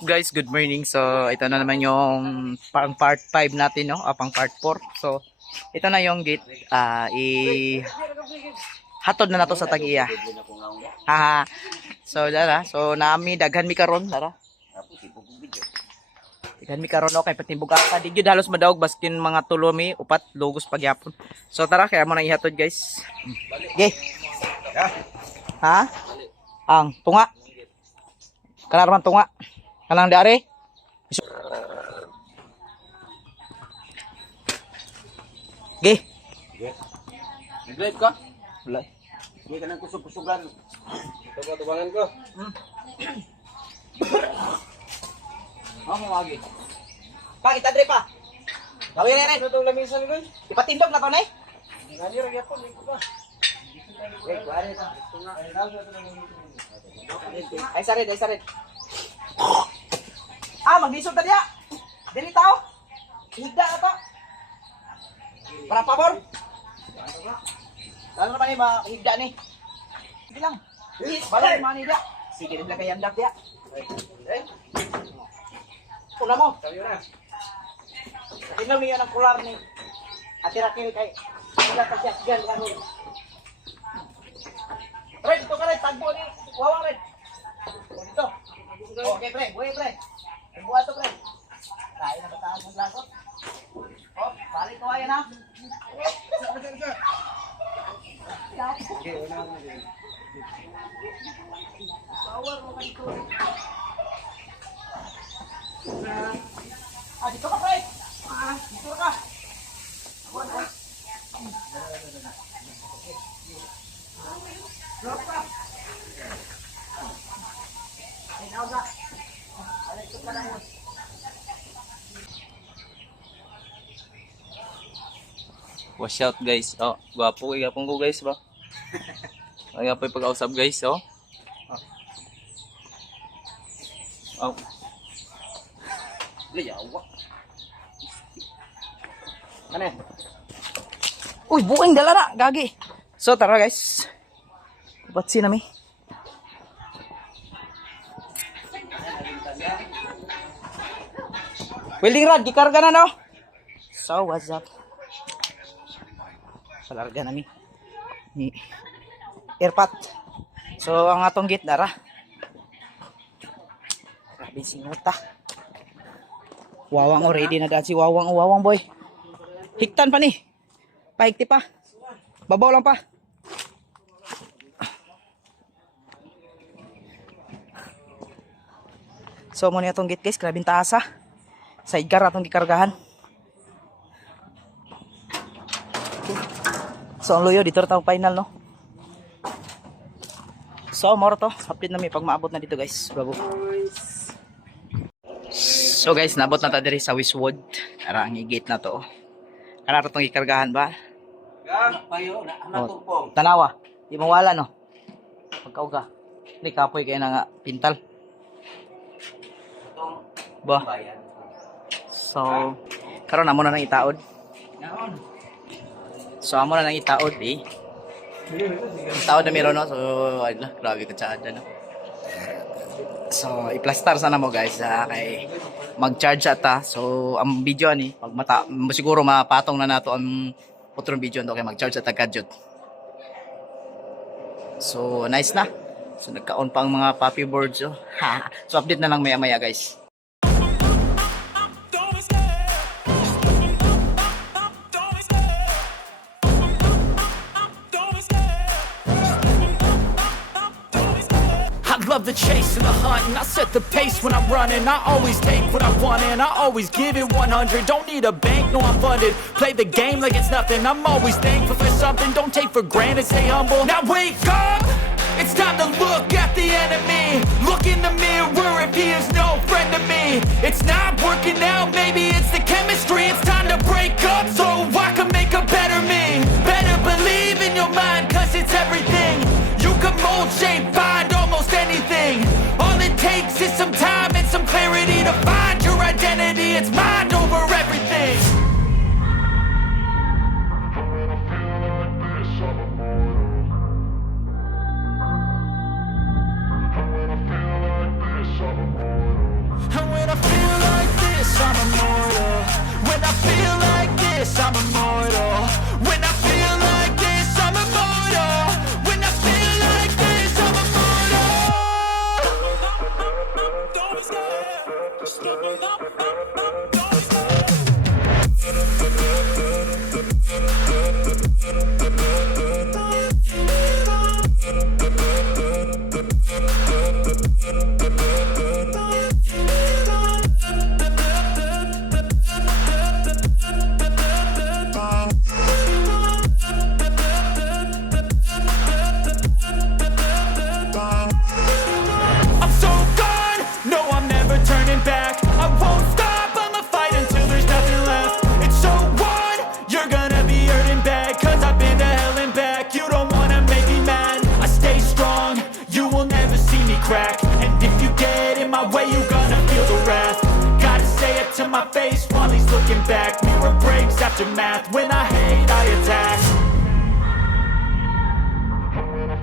Guys, good morning. So, ito na naman yung pang part 5 natin, no? Pang part 4. So, ito na yung gate. Hatod na nato sa Tag-iya. Haha. So, dara. So, nami daghan mi karon, dara. Daghan mi karon okay patimbog ka. Di gyud halos madawog baskin mga tulomi, upat, lugos pagyapon. So, tara kaya mo na ihatod, guys. Okay. Ha? Ang tunga. Kana man tunga. Kanang dari. Ge. Nag-drive ka? Wala. Hindi ka nang kusog-kusugan. Tubangan ko. Mo lagi. Pa kita dre pa. Gawin na rin. Ito itong lamisan ko. Ipatindog na to nay. Ngani rin yapon. Ito ka. Ay sarid, ay sarid. Maglisod ta diya. Dili tao. Higda na to. Para pabor. Lalo naman ni mahigda ni. Sige lang. Balay man ni diya. Sige din lang kay andak diya. Pula mo. Sabi na. Tingnan mo yan ang kular ni Atirakil kay wala ka siya gan karon. Pre, dito ka rin, tagbo ni Wawang rin. Dito. Okay, pre, buhay, pre. Buhay to, pre. Kain na bataan ng lagot. Balik ko ayan, ha? Okay, una mo. Power mo ka dito. Dito ka, pre. Dito ka. Lock ka. Inaw ka. Ito ka na mo. Watch out guys. Gwapo kay gapon ko guys ba. Ay gapoy pag-usap guys, Layawa. Ano? Uy, buking dala na, gagi. So tara guys. Batsi na mi. Welding rod, gikarga na no. So what's up? Palarga na mi. Ni airpat. So ang atong gate dara. Grabe singuta. Wawang already na daan si Wawang. Wawang boy. Hiktan pa ni. Pahigti pa. Babaw lang pa. So muna itong gate guys. Grabing taas ha. Sidecar atong gikargahan. So ang luyo dito tayo final no. So more to. Update na mi pag maabot na dito guys. Bravo. So guys, nabot na ta diri sa Wiswood. Ara ang gate na to. Kana ratong gikargahan ba? Payo na natupong. Tanawa. Di mawala no. Pagkauga. Ni kapoy kay na nga pintal. Ba. So karon amo na nang itaod. So amo na nang itaod eh. Itaod na meron no. So ay la, grabe ka tsada no. So i-plaster sana mo guys kay mag-charge ata. So ang video ani pag siguro mapatong na nato ang otro video ndo kay mag-charge ata kadjot. So nice na. So nagka-on pa ang mga puppy boards oh. So update na lang maya-maya guys. Love the chase and the hunt, and I set the pace when I'm running. I always take what I want and I always give it 100. Don't need a bank, no I'm funded. Play the game like it's nothing. I'm always thankful for something. Don't take for granted, stay humble. Now wake up, it's time to look at the enemy. Look in the mirror if he is no friend to me. It's not working out, maybe it's the chemistry. It's time to break up so I can make a better me. Better believe in your mind, cause it's everything. You can mold, shape, find almost anything. All it takes is some time and some clarity to find your identity. It's mind over everything. I feel like this, I'm immortal. When I feel like this, I'm immortal. When I feel like this, I'm immortal. Don't be scared. Just give it up. Don't be scared. I'm so gone, no I'm never turning back. I won't stop, I'ma fight until there's nothing left. It's so on, you're gonna be hurting bad, cause I've been to hell and back. You don't wanna make me mad, I stay strong, you will never see me crack. And if you get in my way, you gonna feel the wrath. Gotta say it to my face while he's looking back. Mirror breaks after math, when I hate I attack. And when I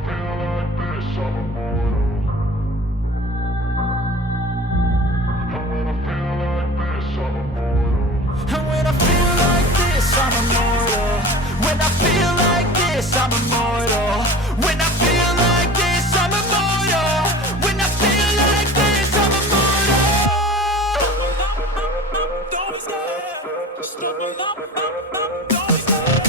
feel like this, I'm immortal. When I feel like this, I'm immortal. When I feel like this, I'm immortal. When I feel like this, I'm immortal. Don't be scared. Just give it up. Don't be scared.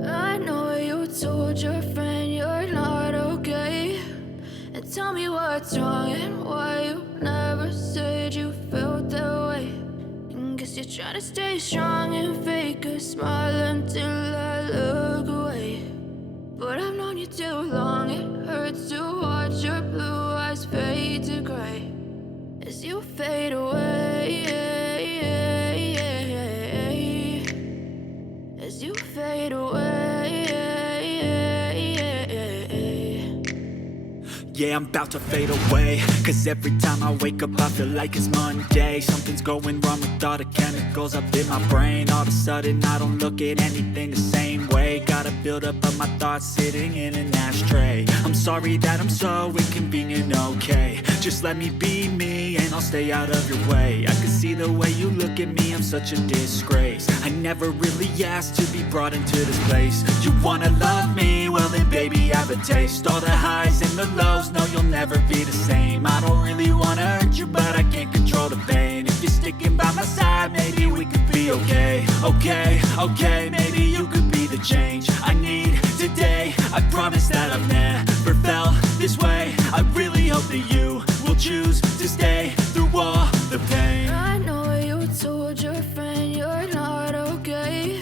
I know you told your friend you're not okay. And tell me what's wrong and why you never said you felt that way. And guess you're trying to stay strong and fake a smile until I look away. But I've known you too long, it hurts to watch your blue eyes fade to gray as you fade away. As you fade away. Yeah, I'm about to fade away, cause every time I wake up I feel like it's Monday. Something's going wrong with all the chemicals up in my brain. All of a sudden I don't look at anything the same way. Gotta build up of my thoughts sitting in an ashtray. I'm sorry that I'm so inconvenient, okay. Just let me be me and I'll stay out of your way. I can see the way you look at me, I'm such a disgrace. I never really asked to be brought into this place. You wanna love me? Well then baby have a taste. All the highs and the lows, no you'll never be the same. I don't really wanna hurt you but I can't control the pain. If you're sticking by my side, maybe we could be okay. Okay, maybe you could be the change I need today. I promise that I've never felt this way. I really hope that you will choose to stay through all the pain. I know you told your friend you're not okay.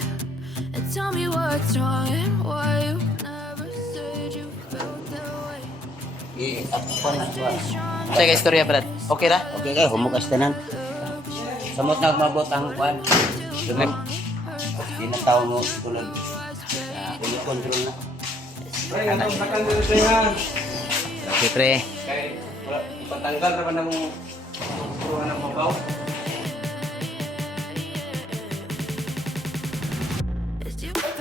And tell me what's wrong and why you never said you felt that way. Sa istorya, brad. Okay ra? Okay kayo, humukas tanan. Samot na mabot ang kwan. Dumim. Di na tao mo tulad. Kuya control na. Okay, pre. Kay patanggal naman ng tuwa ng mabaw.